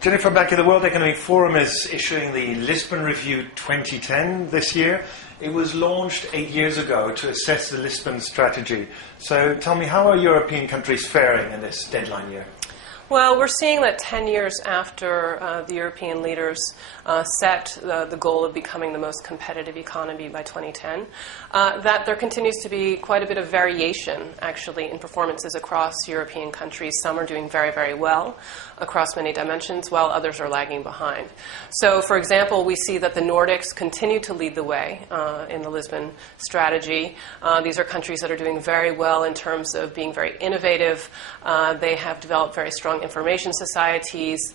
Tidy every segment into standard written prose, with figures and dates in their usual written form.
Jennifer, back in the World Economic Forum is issuing the Lisbon Review 2010 this year. It was launched 8 years ago to assess the Lisbon strategy. So tell me, how are European countries faring in this deadline year? Well, we're seeing that 10 years after the European leaders set the goal of becoming the most competitive economy by 2010, that there continues to be quite a bit of variation, actually, in performances across European countries. Some are doing very, very well across many dimensions, while others are lagging behind. So, for example, we see that the Nordics continue to lead the way in the Lisbon strategy. These are countries that are doing very well in terms of being very innovative. They have developed very strong information societies.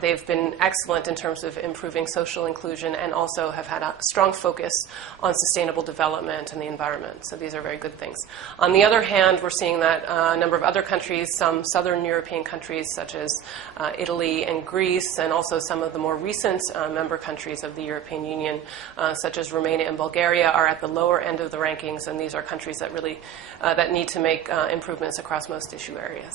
They've been excellent in terms of improving social inclusion and also have had a strong focus on sustainable development and the environment. So these are very good things. On the other hand, we're seeing that a number of other countries, some southern European countries such as Italy and Greece, and also some of the more recent member countries of the European Union, such as Romania and Bulgaria, are at the lower end of the rankings, and these are countries that really that need to make improvements across most issue areas.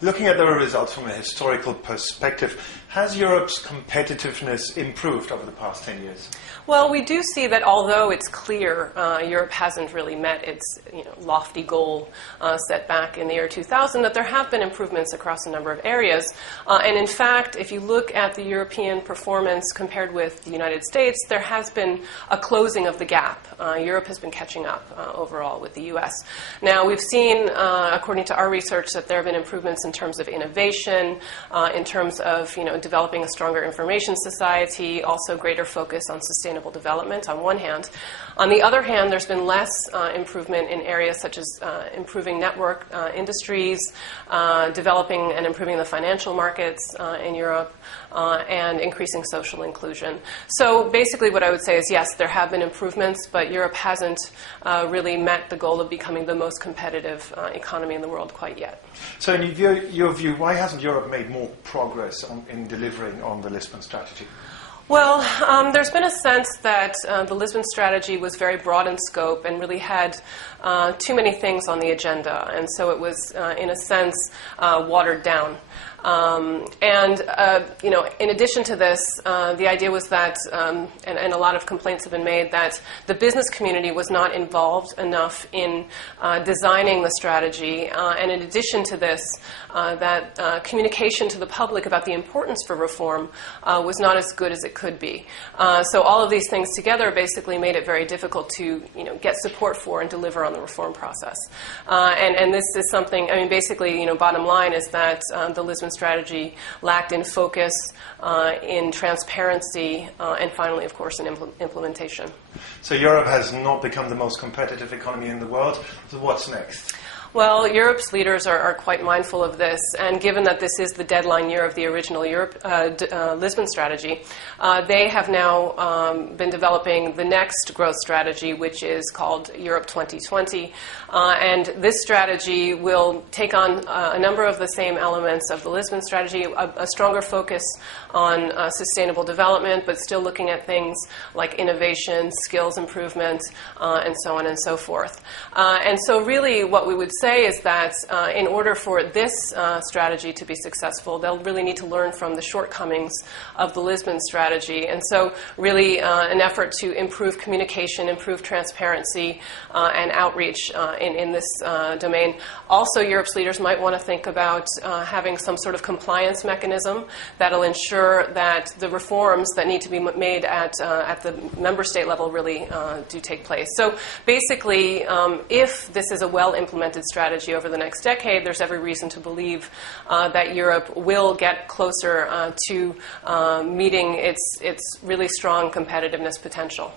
Looking at the results from a historical perspective, has Europe's competitiveness improved over the past 10 years? Well, we do see that although it's clear Europe hasn't really met its lofty goal set back in the year 2000, that there have been improvements across a number of areas. And in fact, if you look at the European performance compared with the United States, there has been a closing of the gap. Europe has been catching up overall with the U.S. Now, we've seen, according to our research, that there have been improvements in terms of innovation, in terms of developing a stronger information society, also greater focus on sustainable development on one hand. On the other hand, there's been less improvement in areas such as improving network industries, developing and improving the financial markets in Europe, and increasing social inclusion. So basically what I would say is, yes, there have been improvements, but Europe hasn't really met the goal of becoming the most competitive economy in the world quite yet. So in your view, why hasn't Europe made more progress in delivering on the Lisbon strategy? Well, there's been a sense that the Lisbon strategy was very broad in scope and really had too many things on the agenda, and so it was, in a sense, watered down. In addition to this, the idea was that, and a lot of complaints have been made, that the business community was not involved enough in designing the strategy, and in addition to this, that communication to the public about the importance for reform was not as good as it could be. So all of these things together basically made it very difficult to get support for and deliver on the reform process. And this is something, basically, bottom line is that the Lisbon strategy lacked in focus, in transparency, and finally, of course, in implementation. So Europe has not become the most competitive economy in the world. So what's next? Well, Europe's leaders are quite mindful of this, and given that this is the deadline year of the original Lisbon strategy, they have now been developing the next growth strategy, which is called Europe 2020. And this strategy will take on a number of the same elements of the Lisbon strategy, a stronger focus on sustainable development, but still looking at things like innovation, skills improvement, and so on and so forth. And so really what we would say is that in order for this strategy to be successful, they'll really need to learn from the shortcomings of the Lisbon strategy. And so really an effort to improve communication, improve transparency, and outreach in this domain. Also, Europe's leaders might want to think about having some sort of compliance mechanism that'll ensure that the reforms that need to be made at the member state level really do take place. So basically, if this is a well-implemented strategy over the next decade, there's every reason to believe that Europe will get closer to meeting its really strong competitiveness potential.